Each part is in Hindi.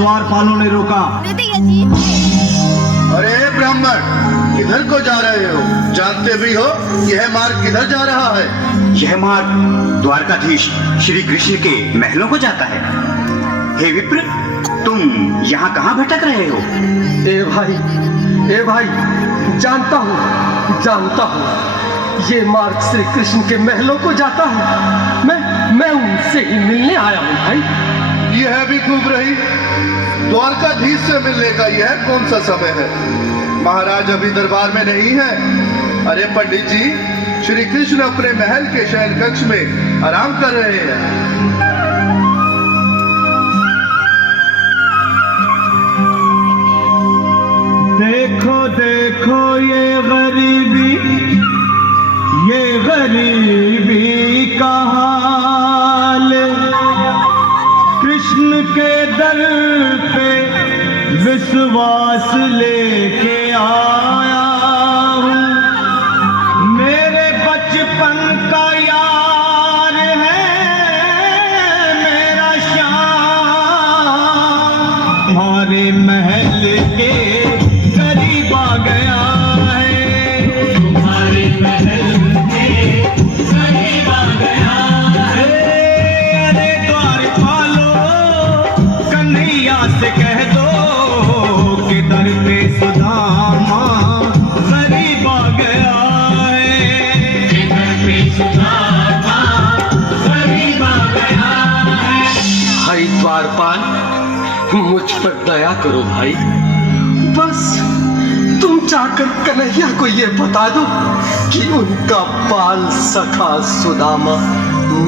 द्वारपालों ने रोका। अरे ब्राह्मण, किधर को जा रहे हो? जानते भी हो यह मार्ग किधर जा रहा है? यह मार्ग द्वारकाधीश श्री कृष्ण के महलों को जाता है। हे विप्र, तुम यहाँ कहाँ भटक रहे हो? ए भाई, जानता हूँ ये मार्ग श्री कृष्ण के महलों को जाता है। मैं उनसे ही मिलने आया हूँ भाई। यह भी खूब रही, द्वारकाधीश से मिलने का यह कौन सा समय है? महाराज अभी दरबार में नहीं है। अरे पंडित जी, श्री कृष्ण अपने महल के शयन कक्ष में आराम कर रहे हैं। देखो देखो ये गरीबी का हाल, कृष्ण के दर पे विश्वास लेके आया हूँ। मेरे बचपन का यार है मेरा श्याम, हमारे महल के करीब आ गया है। तुम्हारे महल के करीब आ गया है। अरे द्वारपालो, कन्हैया से कह दो कि दर पे सुदामा करीब आ गया है। दर पे सुदामा करीब आ गया है। भाई द्वारपाल, मुझ पर दया करो भाई। बस तुम जाकर कन्हैया को ये बता दो कि उनका बाल सखा सुदामा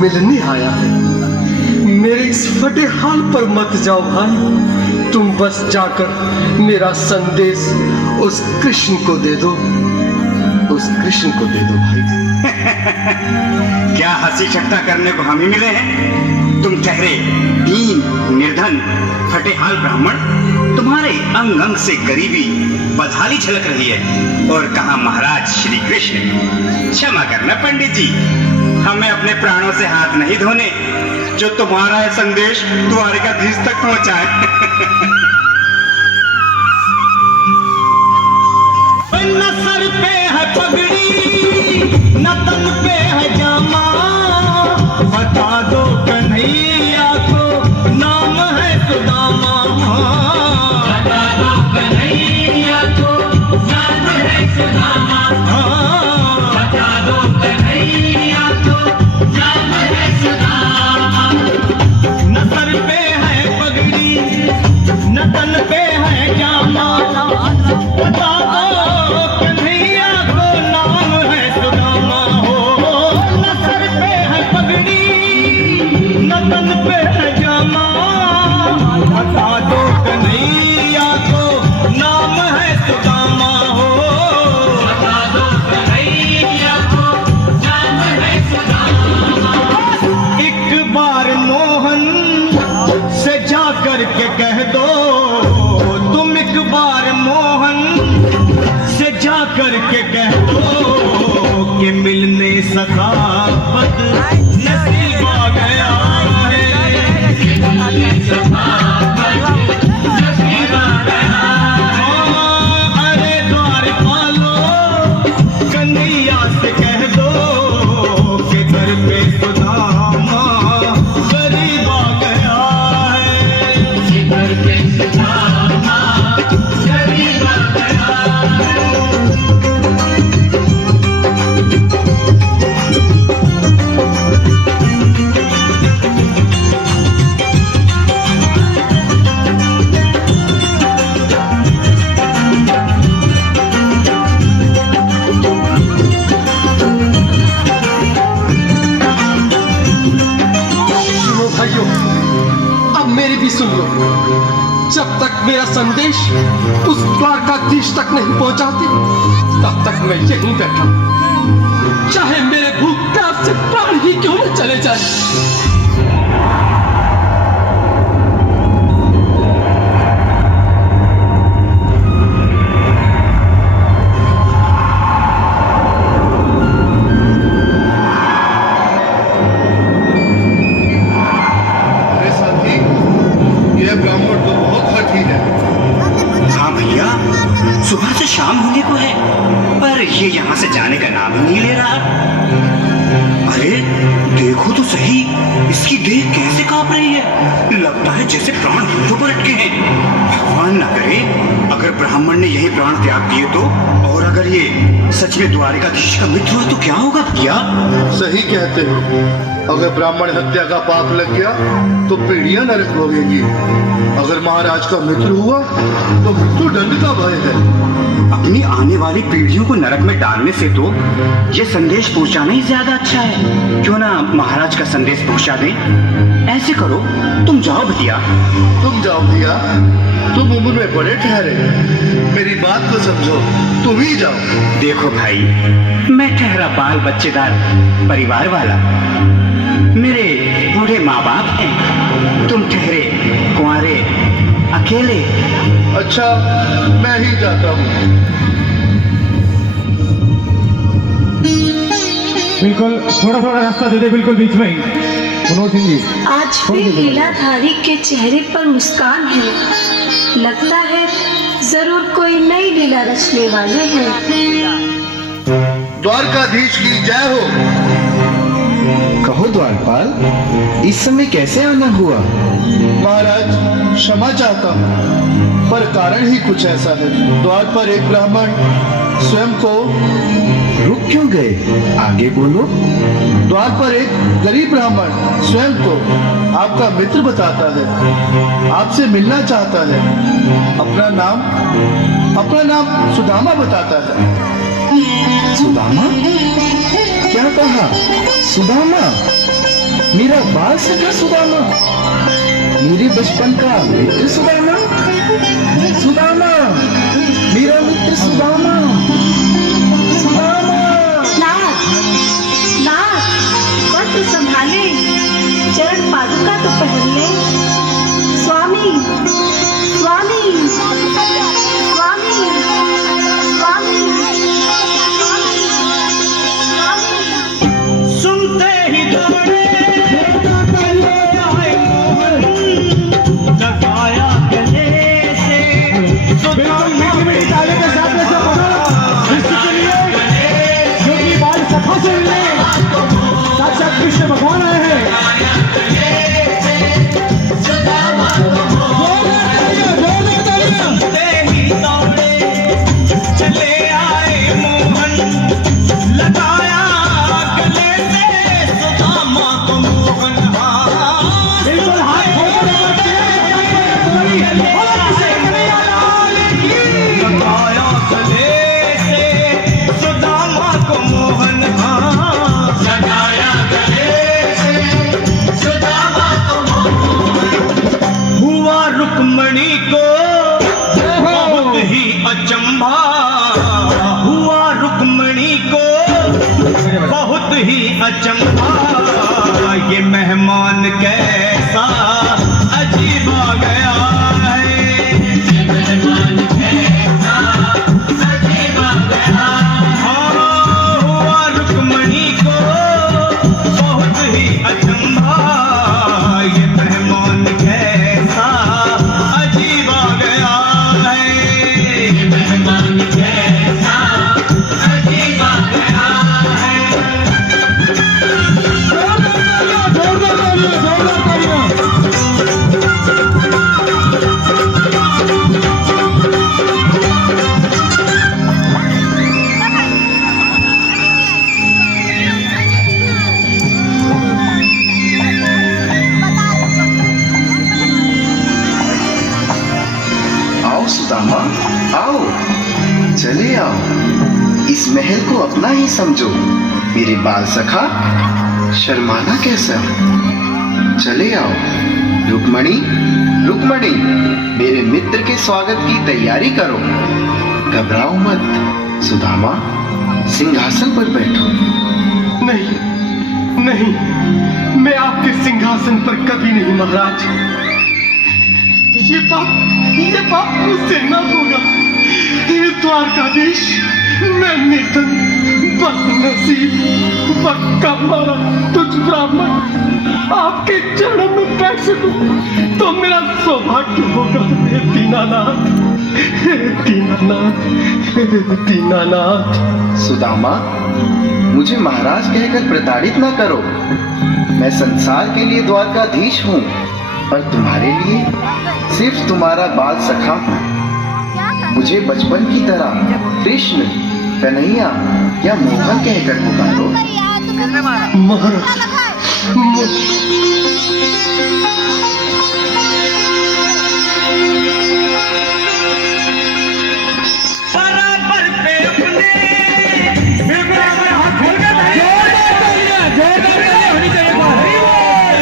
मिलने आया है। मेरे इस फटे हाल पर मत जाओ भाई। तुम बस जाकर मेरा संदेश उस कृष्ण को दे दो। भाई। क्या हंसी ठट्टा करने को हम ही मिले हैं? तुम ठहरे दीन निर्धन फटे हाल ब्राह्मण, तुम्हारे अंग अंग से गरीबी बदहाली झलक रही है। और कहा महाराज श्री कृष्ण? क्षमा करना पंडित जी, हमें अपने प्राणों से हाथ नहीं धोने जो तुम्हारा यह संदेश द्वारकाधीश तक पहुंचाए। न सर पे है पगड़ी, न तन पे है जामा, बता दो कन्हैया को नाम है सुदामा। बता दो कन्हैया को नाम है सुदामा। बता दो कन्हैया को नाम है सुदामा। न सर पे है पगड़ी, न तन पे है जामा, बता दो कन्हैया को नाम है सुदामा। हो न सर पे है पगड़ी, न तन पे है जामा, बता दो कन्हैया को नाम है सुदामा। हो बता दो कन्हैया को नाम है सुदामा। एक बार मोहन से जा कर के कह दो, तुम एक बार मोहन से जा कर के कह दो कि मिलने सखावत नसीब आ गया है। मिलने सखावत नसीब आ गया है। अरे द्वारपालो, कन्हैया से कह दो कि घर पे सुदामा करीब आ गया है। घर पे सुदामा करीब आ गया है। सुनो भाइयों, अब मेरी भी सुन लो। जब तक मेरा संदेश उस द्वारकाधीश तक नहीं पहुंचाते, तब तक मैं यहीं बैठा, चाहे मेरे भूख प्यास से प्राण ही क्यों न चले जाए। अरे साथी, यह ब्राह्मण तो बहुत हठी है। हाँ भैया, सुबह से शाम होने को है, पर ये यहाँ से जाने का नाम ही नहीं ले रहा। अरे देखो तो सही, इसकी देह कैसे कांप रही है। लगता है जैसे प्राण होठों पर अटके हैं। भगवान न करे अगर ब्राह्मण ने यही प्राण त्याग दिए तो, और अगर ये सच में द्वारिकाधीश का मित्र हुआ तो क्या होगा भैया? सही कहते हो, अगर ब्राह्मण हत्या का पाप लग गया तो पीढ़ियां नरक भोगेंगी। अगर महाराज का मित्र हुआ तो मृत्यु दंड का भय है। अपनी आने वाली पीढ़ियों को नरक में डालने से तो ये संदेश पहुंचाना ही ज्यादा अच्छा है। क्यों ना महाराज का संदेश पहुंचा दें। ऐसे करो, तुम जाओ भैया। तुम जाओ भैया, तुम उम्र में बड़े ठहरे, मेरी बात को समझो, तुम ही जाओ। देखो भाई, मैं ठहरा बाल बच्चेदार परिवार वाला, मेरे बूढ़े माँ बाप हैं, तुम ठहरे कुंवारे अकेले। अच्छा, मैं ही जाता हूँ। बिल्कुल थोड़ा थोड़ा रास्ता दे दे, बिल्कुल बीच में ही। मनोज सिंह जी, आज भी लीलाधारी के चेहरे पर मुस्कान है। लगता है जरूर कोई नई लीला रचने वाले हैं। द्वारकाधीश की जय हो। कहो द्वारपाल, इस समय कैसे आना हुआ? महाराज, क्षमा चाहता हूँ, पर कारण ही कुछ ऐसा है। द्वार पर एक ब्राह्मण स्वयं को रुक क्यों गए? आगे बोलो। द्वार पर एक गरीब ब्राह्मण स्वयं को आपका मित्र बताता है, आपसे मिलना चाहता है। अपना नाम सुदामा बताता है। सुदामा? क्या कहा? सुदामा? मेरा बाल सखा सुदामा? मेरे बचपन का मित्र सुदामा? सुदामा, मेरा मित्र सुदामा। सुदामा। नाथ, वस्त्र संभाले, चरण पादुका तो पहन ले। स्वामी, स्वामी, स्वामी, स्वामी, सुनते ही दौड़े चले आए मोहन, लगाया गले से बिल्कुल मीठी ताली के साथ में सब पढ़ो इसके लिए, क्योंकि बाल सखा से मिले साक्षात कृष्ण भगवान आए हैं। सुनते ही दौड़े चले आए मोहन, लगाया गले से सुदामा को मोहन। बिल्कुल हाथ लगाया गले से सुदामा को मोहन। लगाया गले से सुदामा को मोहन। हुआ रुक्मणी को बहुत ही अचंभा, हुआ रुक्मणी को बहुत ही अचंभा। ये मेहमान कैसा अजीब आ गया है, ये मेहमान कैसा अजीब आ गया। हाँ, हुआ रुक्मणी को बहुत ही अचंभा। ये मेहमान कैसा अजीब आ गया है, ये मेहमान कैसा अजीब आ गया है। आओ सुदामा, आओ, चले आओ। इस महल को अपना ही समझो। मेरे बाल सखा, शर्माना कैसा? चले आओ। रुक्मणी, रुक्मणी, मेरे मित्र के स्वागत की तैयारी करो। घबराओ मत। सुदामा, सिंहासन पर बैठो। नहीं, नहीं, मैं आपके सिंहासन पर कभी नहीं महाराज। ये पाप मुझसे न होगा। ये द्वारकाधीश, मैं निर्धन बदनसीब, बदकम्मा तुझ ब्राह्मण आपके चरणों में बैठ सकूं तो मेरा सौभाग्य होगा। हे दीनानाथ, हे दीनानाथ, हे दीनानाथ। सुदामा, मुझे महाराज कहकर प्रताड़ित न करो। मैं संसार के लिए द्वारकाधीश हूँ, पर तुम्हारे लिए सिर्फ तुम्हारा बाल सखा हूँ। मुझे बचपन की तरह कृष्ण, कन्हैया या मोहन कहकर पुकारो। महाराज, बराबर पे अपने हाथ खोल के जोरदार तालियां होनी चाहिए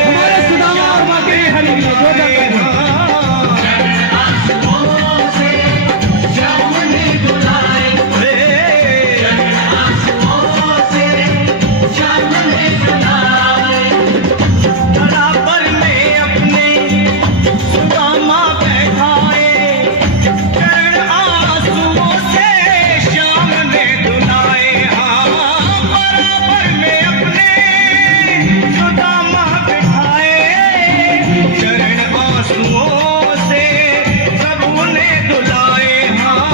हमारे सुदामा और बाकी हरि के लिए जोरदार तालियां। बराबर में अपने सुदामा बैठाए, चरण आंसुओं से श्याम ने धुलाए। हाँ, बराबर में अपने सुदामा बैठाए, चरण आंसुओं से प्रभु ने धुलाए। हाँ,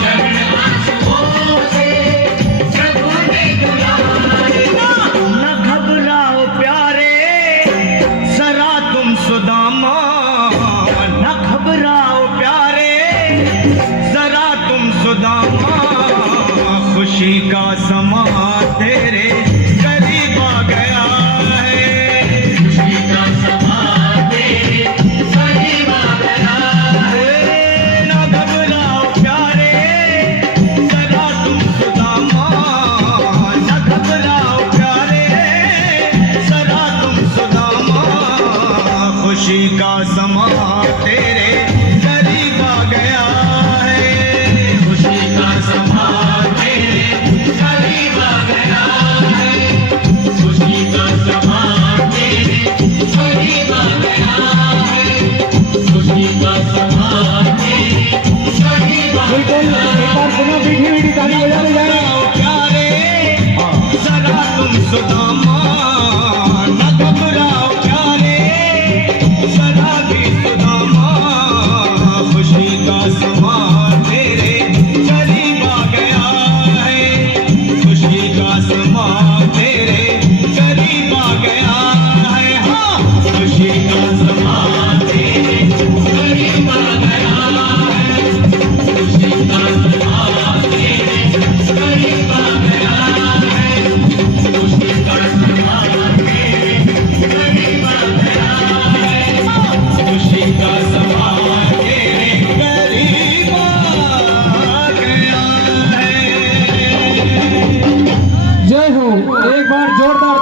चरण आंसुओं से प्रभु ने धुलाए। न घबराओ प्यारे जरा तुम सुदामा, न घबराओ प्यारे जरा तुम सुदामा, खुशी का समा तेरे करीब आ गया है। खुशी का समा तेरे करीब आ गया है। न घबराओ प्यारे जरा तुम सुदामा, न घबराओ प्यारे जरा तुम सुदामा, खुशी का समा तेरे करीब आ गया है। खुशी का समा तेरे करीब आ गया है। खुशी का समा तेरे करीब आ गया है। खुशी का समा तेरे करीब आ गया है। एक बार सुनो, मीठी मीठी ताली बजाने जा रहे हो प्यारे जरा तुम सुदामा, न घबराओ प्यारे जरा भी सुदामा, खुशी का समा तेरे करीब आ गया है। खुशी का समा तेरे करीब आ गया है। हाँ, खुशी का समा तेरे करीब आ गया है। खुशी का समा तेरे करीब आ गया है। खुशी का समा तेरे करीब आ गया है। खुशी का समा तेरे करीब आ गया है। जय हो। एक बार जोरदार